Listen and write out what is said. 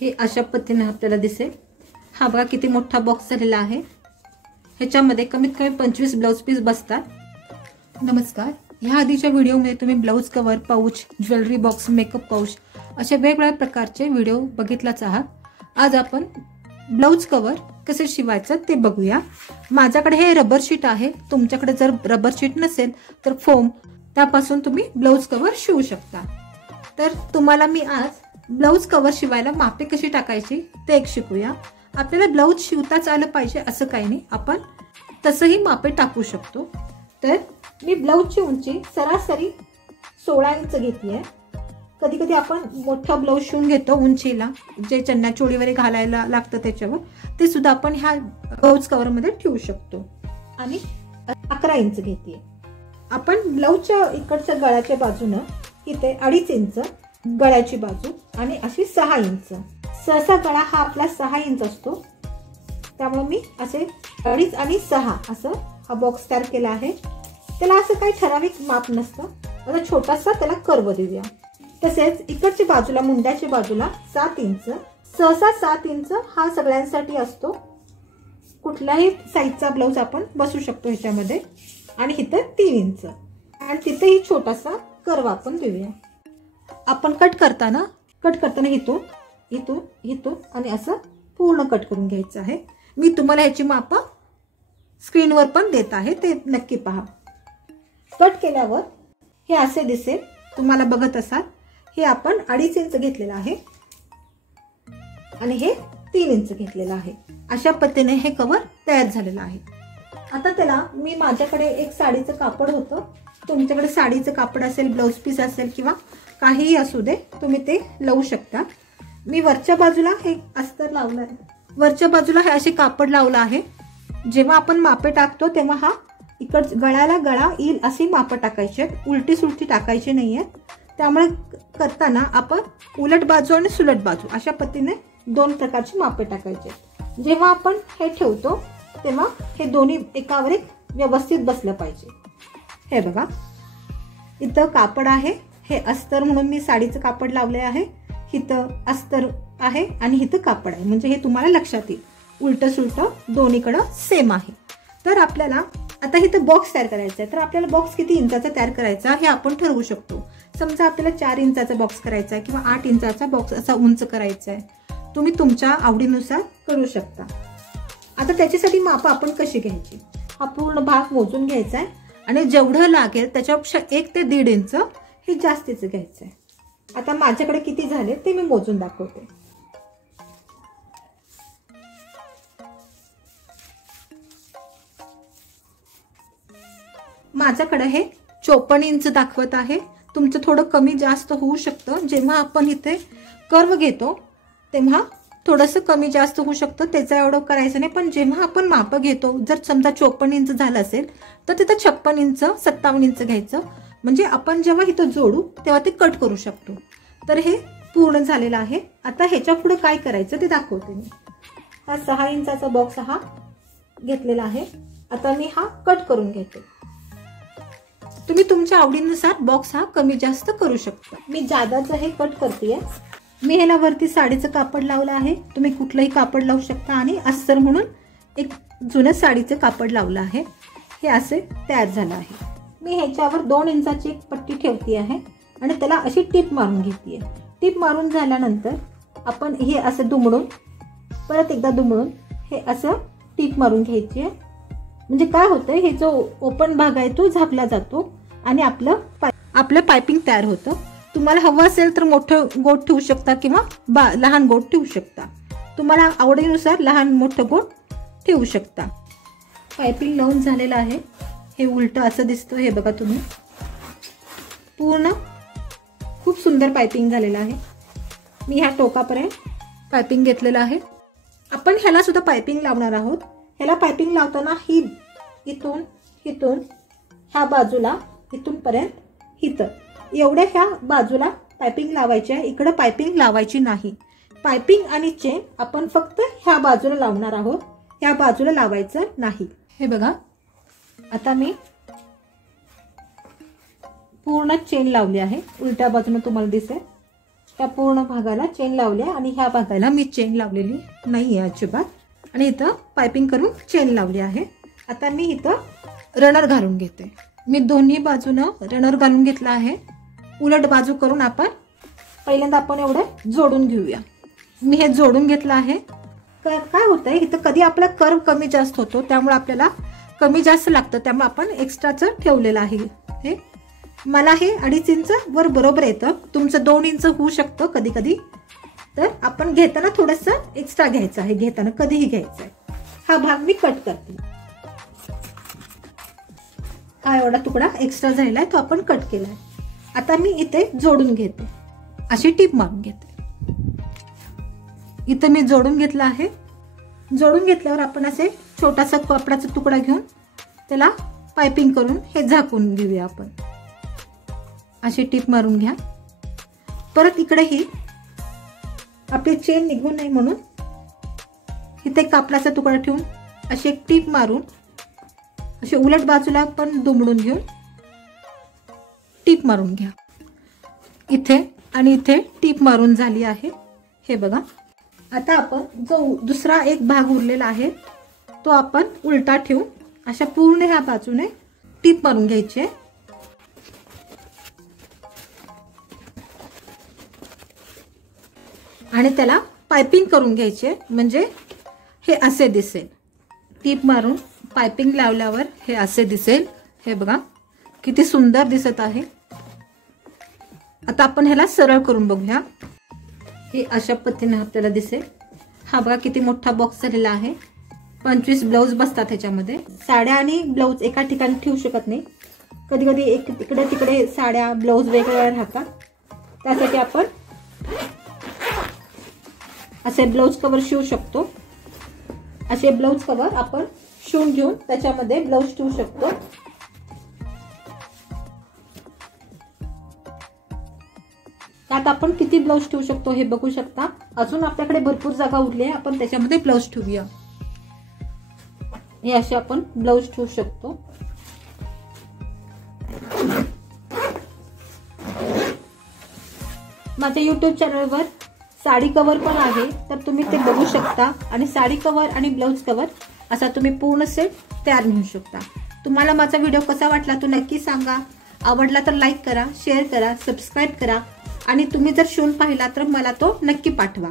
हे अशा पद्धतीने आपल्याला दिसेल। हा बघा किती मोठा बॉक्स झालेला आहे। ह्याच्यामध्ये कमीत कमी 25 ब्लाउज पीस बसतात। नमस्कार, ह्या आधीच्या व्हिडिओमध्ये तुम्ही blouse cover, pouch, jewellery box, makeup pouch अशा वेगवेगळ्या प्रकारचे व्हिडिओ बघितलाच आहात। आज आपण ब्लाउज कव्हर कसे शिवायचं ते बघूया। माझ्याकडे हे रबर शीट आहे। तुमच्याकडे जर रबर शीट नसेल तर फोम, त्यापासून तुम्ही ब्लाउज कव्हर शिवू शकता। तर तुम्हाला मी आज ब्लाउज कव्हर शिवायला मापे कशी टाकायची ते एक शिकूया। आपल्याला ब्लाउज शिवताच आलं पाहिजे असं काही नाही, आपण तसंही मापे टाकू शकतो। तर मी ब्लाउजची उंची सरासरी 16 इंच घेतलीये। कधी कधी आपण मोठा ब्लाउज शिवून घेतो उंचीला, जे चन्या चोळी वगैरे घालायला लागतं त्याच्यावर, ते सुद्धा आपण ह्या ब्लाउज कव्हर मध्ये ठेवू शकतो। आणि 11 इंच घेतलीये। आपण ब्लाउजच्या इकडच्या गळ्याच्या बाजूनं इथे 2.5 इंच गळ्याची बाजू आणि अशी 6 इंच, सहसा गळा हा आपला 6 इंच असतो, त्यामुळे मी असे 2.5 आणि 6 असं हा बॉक्स तयार केला आहे। त्याला असं काही ठराविक माप नसतं, आता छोटासा त्याला कर्व देऊया। तसेच इकडच्या बाजूला, मुंड्याच्या बाजूला 7 इंच, सहसा 7 इंच हा सगळ्यांसाठी असतो। कुठल्याही साईजचा ब्लाउज आपण बसू शकतो ह्याच्यामध्ये। आणि इथं 3 इंच आणि तिथेही छोटासा कर्व आपण देऊया। आपण कट करताना इथून आणि असं पूर्ण कट करून घ्यायचं आहे। मी तुम्हाला ह्याची माप स्क्रीनवर पण देत आहे, ते नक्की पहा। कट केल्यावर हे असे दिसेल, तुम्हाला बघत असाल। हे आपण 2.5 इंच घेतलेलं आहे आणि हे 3 इंच घेतलेलं आहे। अशा पद्धतीने हे कव्हर तयार झालेलं आहे। आता त्याला मी, माझ्याकडे एक साडीचं कापड होतं, तुमच्याकडे साडीचं कापड असेल, ब्लाउज पीस असेल किंवा काहीही असू दे, तुम्ही ते लावू शकता। मी वरच्या बाजूला हे अस्तर लावलं आहे, वरच्या बाजूला हे असे कापड लावलं आहे। जेव्हा आपण मापे टाकतो तेव्हा हा इकड गळ्याला गळा येईल अशी मापं टाकायची आहेत, उलटी सुलटी टाकायची नाहीये। त्यामुळे करताना आपण उलट बाजू आणि सुलट बाजू अशा पद्धतीने 2 प्रकारची मापे टाकायची। जेव्हा आपण हे ठेवतो तेव्हा हे दोन्ही एकावर एक व्यवस्थित बसलं पाहिजे। हे बघा, इथं कापड आहे, हे अस्तर म्हणून मी साडीचं कापड लावले आहे। इथं अस्तर आहे आणि इथं कापड आहे, म्हणजे हे तुम्हाला लक्षात येईल। उलट सुलट दोन्हीकडं सेम आहे। तर आपल्याला आता इथं बॉक्स तयार करायचा आहे, तर आपल्याला बॉक्स किती इंचाचा तयार करायचा हे आपण ठरवू शकतो। समजा आपल्याला 4 इंचाचा बॉक्स करायचा आहे किंवा 8 इंचाचा बॉक्स असा उंच करायचा आहे, तुम्ही तुमच्या आवडीनुसार करू शकता। आता त्याच्यासाठी माप आपण कशी घ्यायची, हा पूर्ण भाग मोजून घ्यायचा आहे आणि जेवढं लागेल त्याच्यापेक्षा 1 ते 1.5 इंच हे जास्तीचं घ्यायचं आहे। आता माझ्याकडे किती झाले ते मी मोजून दाखवते। माझ्याकडे हे 54 इंच दाखवत आहे। तुमचं थोडं कमी जास्त होऊ शकतं। जेव्हा आपण इथे कर्व घेतो तेव्हा थोडंसं कमी जास्त होऊ शकतं, त्याचं एवढं करायचं नाही। पण जेव्हा आपण माप घेतो, जर समजा 54 इंच झालं असेल तर तिथं 56 इंच, 57 इंच घ्यायचं, म्हणजे आपण जेव्हा इथं जोडू तेव्हा ते कट करू शकतो। तर हे पूर्ण झालेलं आहे। आता ह्याच्या पुढे काय करायचं ते दाखवते मी। हा 6 इंचाचा बॉक्स हा घेतलेला आहे। आता मी हा कट करून घेते। तुम्ही तुमच्या आवडीनुसार बॉक्स हा कमी जास्त करू शकता। मी जादाचं हे कट करतेय। मी ह्याला वरती साडीचं कापड लावलं आहे, तुम्ही कुठलंही कापड लावू शकता। आणि अस्तर म्हणून एक जुनं साडीचं कापड लावलं आहे। हे असे तयार झालं आहे। मी ह्याच्यावर 2 इंचाची एक पट्टी ठेवती आहे आणि त्याला अशी टिप मारून घेते। टिप मारून झाल्यानंतर आपण हे असं दुमडून, परत एकदा दुमडून हे असं टिप मारून घ्यायची आहे। म्हणजे काय होतं, हे जो ओपन भाग आहे तो झाकला जातो आणि आपलं पायपिंग तयार होतं। तुम्हाला हवं असेल तर मोठं गोट ठेवू शकता किंवा लहान गोट ठेवू शकता, तुम्हाला आवडीनुसार लहान मोठं गोट ठेवू शकता। पायपिंग लावून झालेलं आहे। हे उलट असं दिसतं, हे बघा तुम्ही, पूर्ण खूप सुंदर पायपिंग झालेलं आहे। मी ह्या टोकापर्यंत पायपिंग घेतलेलं आहे। आपण ह्याला सुद्धा पायपिंग लावणार आहोत। ह्याला पायपिंग लावताना ही इथून ह्या बाजूला, इथून पर्यंत इथं एवढ्या ह्या बाजूला पायपिंग लावायची आहे, इकडे पायपिंग लावायची नाही। पायपिंग आणि चेन आपण फक्त ह्या बाजूला लावणार आहोत, ह्या बाजूला लावायचं नाही। हे बघा, आता मी पूर्ण चेन लावली आहे, उलट्या बाजूने तुम्हाला दिसेल। त्या पूर्ण भागाला चेन लावली आणि ह्या भागाला मी चेन लावलेली नाही आहे अजिबात, आणि इथं पायपिंग करून चेन लावली आहे. आता मी इथं रनर घालून घेते. मी दोन्ही बाजूनं रनर घालून घेतला आहे. उलट बाजू करून आपण पहिल्यांदा आपण एवढं जोडून घेऊया. मी हे जोडून घेतलं आहे. काय होतंय इथं कधी आपला कर्व कमी जास्त होतो, त्यामुळे आपल्याला कमी जास्त लागतं, त्यामुळे आपण एक्स्ट्राचं ठेवलेलं आहे. हे मला हे 2.5 इंच वर बरोबर येतं. तुमचं 2 इंच होऊ शकतं कधी कधी, तर आपण घेताना थोडंसं एक्स्ट्रा घ्यायचं आहे, घेताना कधीही घ्यायचं आहे. हा भाग मी कट करते. हा एवढा तुकडा एक्स्ट्रा झालेला आहे तो आपण कट केलाय. आता मी इथे जोडून घेते, अशी टीप मारून घेते. इथं मी जोडून घेतला आहे. जोडून घेतल्यावर आपण असे छोटासा कपड्याचा तुकडा घेऊन त्याला पायपिंग करून हे झाकून घेऊया. आपण अशी टीप मारून घ्या. परत इकडेही आपली चेन निघू नये म्हणून इथे कापडाचा तुकडा ठेवून अशी एक टीप मारून अशी उलट बाजूला पण दुमडून घेऊन टीप मारून घ्या. इथे आणि इथे टीप मारून झाली आहे. हे बघा. आता आपण जो दुसरा एक भाग उरलेला आहे तो आपण उलटा ठेवून अशा पूर्ण ह्या बाजूने टीप मारून घ्यायची आहे. आणि त्याला पायपिंग करून घ्यायचे, म्हणजे हे असे दिसेल. टीप मारून पायपिंग लावल्यावर हे असे दिसेल. हे बघा किती सुंदर दिसत आहे. आता आपण ह्याला सरळ करून बघूया. हे अशा पद्धतीने आपल्याला दिसेल. हा बघा किती मोठा बॉक्स झालेला आहे. 25 ब्लाऊज बसतात ह्याच्यामध्ये. साड्या आणि ब्लाऊज एका ठिकाणी ठेवू शकत नाही. कधी कधी इकडे तिकडे साड्या ब्लाऊज वेगवेगळ्या राहतात. त्यासाठी आपण असे ब्लाऊज कव्हर शिवू शकतो. असे ब्लाऊज कव्हर आपण शिवून घेऊन त्याच्यामध्ये ब्लाऊज ठेवू शकतो. त्यात आपण किती ब्लाऊज ठेवू शकतो हे बघू शकता. अजून आपल्याकडे भरपूर जागा उरली आहे, आपण त्याच्यामध्ये ब्लाऊज ठेवूया. हे असे आपण ब्लाऊज ठेवू शकतो. माझ्या YouTube चॅनलवर साडी कव्हर पण आहे, तर तुम्ही ते बघू शकता. आणि साडी कव्हर आणि ब्लाऊज कव्हर असा तुम्ही पूर्ण सेट तयार घेऊ शकता. तुम्हाला माझा व्हिडिओ कसा वाटला तो नक्की सांगा. आवडला तर लाईक करा, शेअर करा, सबस्क्राईब करा आणि तुम्ही जर शिवून पाहिला तर मला तो नक्की पाठवा.